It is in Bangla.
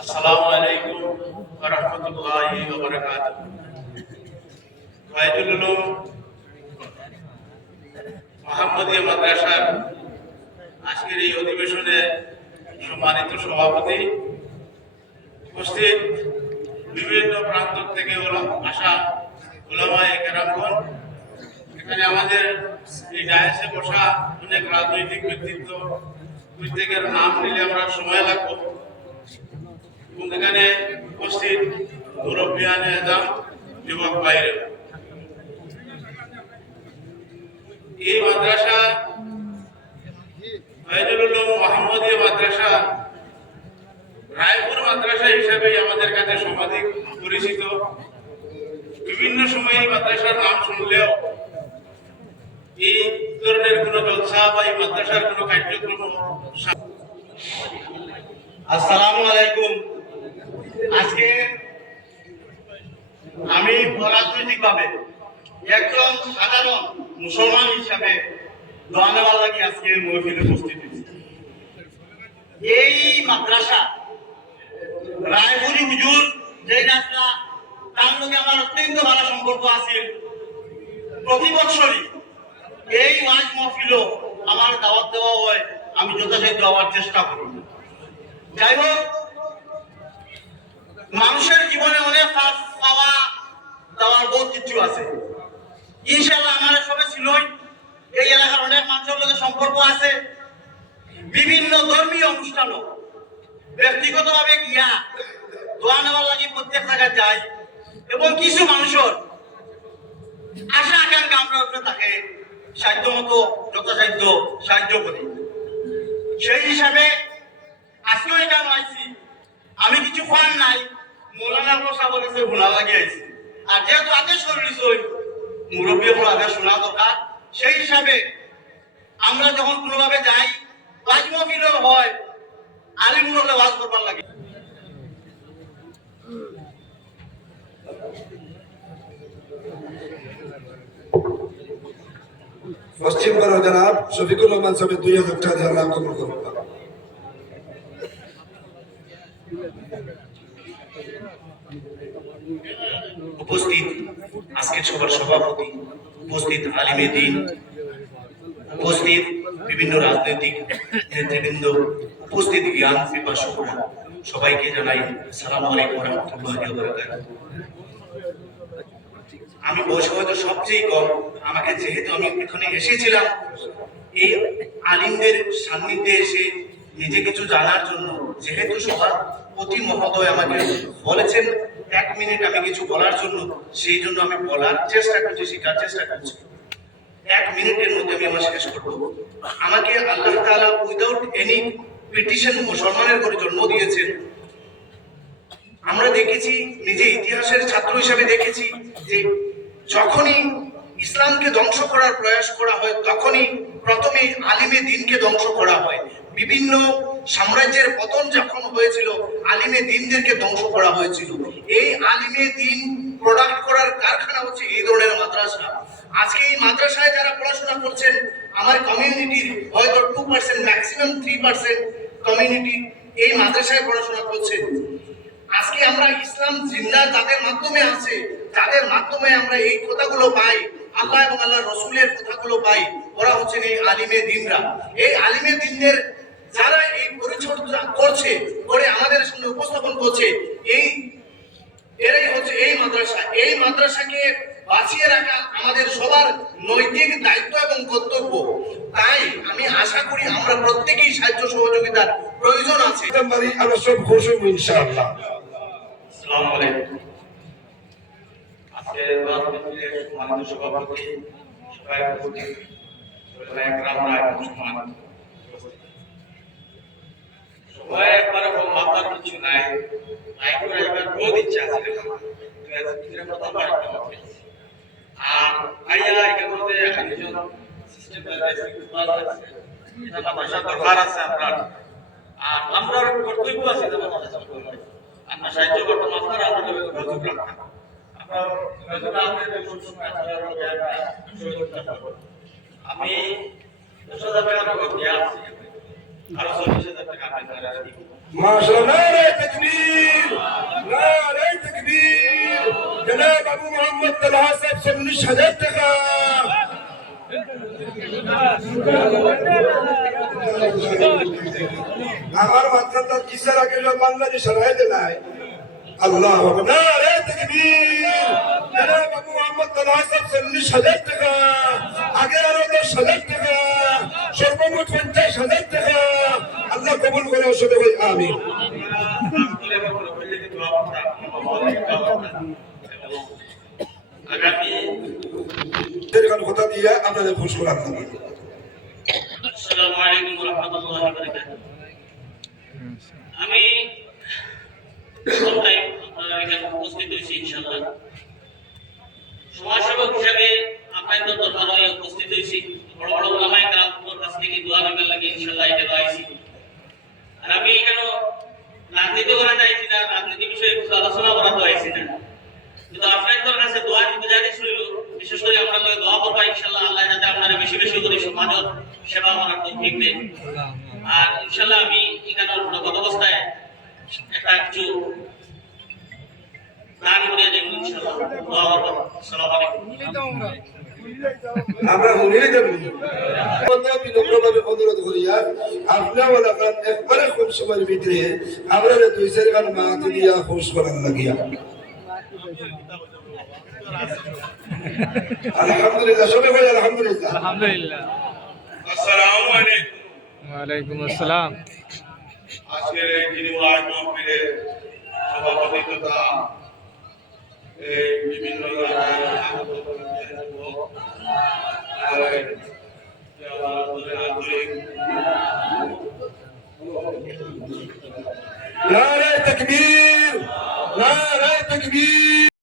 আসসালামু আলাইকুম ওয়া রাহমাতুল্লাহি ওয়া বারাকাতুহু। ফায়জুল উলুম মুহাম্মদিয়া মাদ্রাসার আজকের এই অধিবেশনে সম্মানিত সভাপতি, উপস্থিত বিভিন্ন প্রান্ত থেকে আসা উলামায়ে কেরামগণ, এখানে আমাদের এই ডায়াসে বসা অনেক রাজনৈতিক ব্যক্তিত্ব, প্রত্যেকের নাম নিলে আমরা সময় লাগবে, এবং এখানে উপস্থিত মুরব্বিয়ান এজাম, যুবক ভাইরা, এই মাদ্রাসা ফায়জুল উলুম মুহাম্মদিয়া মাদ্রাসা রায়পুর মাদ্রাসা হিসাবে আমাদের কাছে সর্বাধিক পরিচিত। বিভিন্ন সময়ে এই মাদ্রাসার নাম শুনলেও এই ধরনের কোন জলসা বা এই মাদ্রাসার কোন কার্যক্রম। আসসালামু আলাইকুম। আজকে আমি রাজনৈতিকভাবে একজন সাধারণ মুসলমান হিসাবে দোয়া নেওয়ার লাগে আজকে মহফিলে উপস্থিত হয়েছি। এই মাদ্রাসা রায়পুরি হুজুর যে রাস্তা, তার সঙ্গে আমার অত্যন্ত ভালো সম্পর্ক আছে। প্রতি বছরই এই ওয়াজ মহফিলও আমার দাওয়াত দেওয়া হয়, আমি যথাসাধ্য দেওয়ার চেষ্টা করি। যাই হোক, মানুষের জীবনে অনেক পাওয়া দেওয়ার বহুত কিছু আছে। ইনশাআল্লাহ আমার সবে ছিলই, এই এলাকার অনেক মানুষের লোকের সম্পর্ক আছে। বিভিন্ন ধর্মীয় অনুষ্ঠানও ব্যক্তিগতভাবে গিয়া দোয়া নেওয়ার লাগে প্রত্যেক জায়গায় যাই, এবং কিছু মানুষের আশা আকাঙ্ক্ষা আমরা উপরে থাকে সাধ্য মতো যথাসাধ্য সাহায্য করি। সেই হিসাবে আজকেও এখানে আইছি, আমি কিছু ফান নাই, মৌলানা প্রসাদ কাছে শোনা লাগিয়ে আইছি। আর যেহেতু আদেশ করিস মুরব্বী হল আদেশ শোনা দরকার, সেই হিসাবে আমরা যখন কোনোভাবে যাই, ওয়াজ মাহফিল হয়, আলিমুল ওয়াজ করবার লাগে। পশ্চিম বড় জনাব শফিকুর রহমান সাহেব 2000 টাকা দিয়ে আল্লাহ কবুল করুন। উপস্থিত আজকের সভার সভাপতি, উপস্থিত আলিমে দ্বীন, উপস্থিত বিভিন্ন রাজনৈতিক নেতৃবৃন্দ, উপস্থিত জ্ঞান পিপাসুরা, সবাইকে জানাই আসসালামু আলাইকুম ওয়া রাহমাতুল্লাহি ওয়া বারাকাতুহু। আমি বয়স হয়তো সবচেয়ে কম, আমাকে যেহেতু আমি এখানে এসেছিলাম এই আলিমদের সান্নিধ্যে এসে নিজে কিছু জানার জন্য, যেহেতু সভাপতি মহোদয় আমাকে বলেছেন 1 মিনিট আমি কিছু বলার জন্য, সেই জন্য আমি বলার চেষ্টা করছি, শেখার চেষ্টা করছি। 1 মিনিটের মধ্যে আমি আমার শেষ করব। আমাকে আল্লাহ তাআলা উইদাউট এনি পিটিশন মুসলমানের ঘরে জন্ম দিয়েছেন। আমরা দেখেছি, নিজে ইতিহাসের ছাত্র হিসেবে দেখেছি যে যখনই ইসলামকে ধ্বংস করার প্রয়াস করা হয়, তখনই প্রথমে আলিমে দ্বীনকে ধ্বংস করা হয়। বিভিন্ন সাম্রাজ্যের পতন যখন হয়েছিল, আলিমে দ্বীনদেরকে ধ্বংস করা হয়েছিল। এই আলিমে দ্বীন প্রোডাক্ট করার কারখানা হচ্ছে এই ধরনের মাদ্রাসা। আজকে এই মাদ্রাসায় যারা পড়াশোনা করছেন, আমার কমিউনিটির হয়তো 2%, ম্যাক্সিমাম 3% কমিউনিটি এই মাদ্রাসায় পড়াশোনা করছেন। আজকে আমরা ইসলাম জিন্দা যাদের মাধ্যমে আছে, যাদের মাধ্যমে আমরা এই কথাগুলো পাই, আল্লাহ এবং আল্লাহর রাসূলের কথাগুলো পাই, ওরা হচ্ছেন এই আলিমে দ্বীনরা। এই আলিমে দ্বীনদের যারা এই পরিচর্যা করছে, করে আমাদের সামনে উপস্থাপন করছে, এরাই হচ্ছে এই মাদ্রাসা। এই মাদ্রাসাকে বাঁচিয়ে রাখা আমাদের সবার নৈতিক দায়িত্ব এবং কর্তব্য। তাই আমি আশা করি আমরা প্রত্যেকেই সাহায্য সহযোগিতার প্রয়োজন আছে। আমরা সব খুশি হব ইনশাআল্লাহ। আসসালামু আলাইকুম। আজকে রাজনীতির সম্মানিত সভাপতি, সবাই উপস্থিত, সবাই একরামরা এবং সম্মান, সবাই একবারে মাতার কিছু নাই, লাইকুরা এবার বহুত ইচ্ছা আছে আর আইয়া এখান মধ্যে একজন সিস্টেম দরকার আছে আপনার, আর আমরা কর্তব্য আছে আপনার সাহায্য করতাম, আপনার আমাদের যোগাযোগ রাখতাম, আমি 10,000 টাকা দেওয়া আছে, আরো 40,000 টাকা মাশাআল্লাহ, নারে তাকবীর। তালহা সাহেব 40,000 টাকা আমার মাত্রাটা কিসের আগে বাংলাদেশ হারাই দিলাই আল্লাহ নারে তাকবীর জনাব আবু মোহাম্মদ তালহা সাহেব 40,000 টাকা আগে আরো 10,000 টাকা সর্বমোট 50,000 টাকা আল্লাহ কবুল করে আসলে ভাই আমিন আগামী এরকম কথা দিয়ে আপনাদের খুশ করার জন্য আসসালামু আলাইকুম ওয়া রাহমাতুল্লাহি ওয়া বারাকাতুহু। আমি প্রথম টাইম আপনারা এখানে উপস্থিত হয়েছি ইনশাআল্লাহ। সমাজসেবক হিসেবে আপনাদের দরবারে উপস্থিত হয়েছি। বড় বড় ওলামায়ে কেরামের কাছ থেকে দোয়া নেবার লাগি ইনশাআল্লাহ এটা আইছি। আর আমি এখানে রাজনীতি করা চাইছি না, রাজনীতি বিষয়ে কিছু আলোচনা করা তো আইছি না। কিন্তু আপনাদের কাছে দোয়া নিতে জানি শুইল, বিশেষ করে আপনাদের দোয়া করবা ইনশাআল্লাহ আল্লাহ যাতে আপনারা বেশি বেশি করে সমাজের সেবা করার তৌফিক দেন। আর ইনশাআল্লাহ আমি এখানে গত অবস্থায় একটা কিছু দান করে দেব ইনশাআল্লাহ। দোয়া করবা। আসসালামু আলাইকুম। আমরা হুনিয়ে দেব বিনম্রভাবে অনুরোধ করিয়া আপনার এলাকার একবারে কম সময়ের ভিতরে আমরা 2-4 গান মা দিয়া খুশ করার লাগিয়া আলহামদুলিল্লাহ সবাই বলে আলহামদুলিল্লাহ আলহামদুলিল্লাহ। আসসালামু আলাইকুম। ওয়ালাইকুম আসসালাম। আজকের এই জিনিওয়াজ মাহফিলের সভাপতিত্বতা এই বিভিন্ন জায়গায় আগত কমিটির লোক আন্তরিক নারে তাকবীর নারে তাকবীর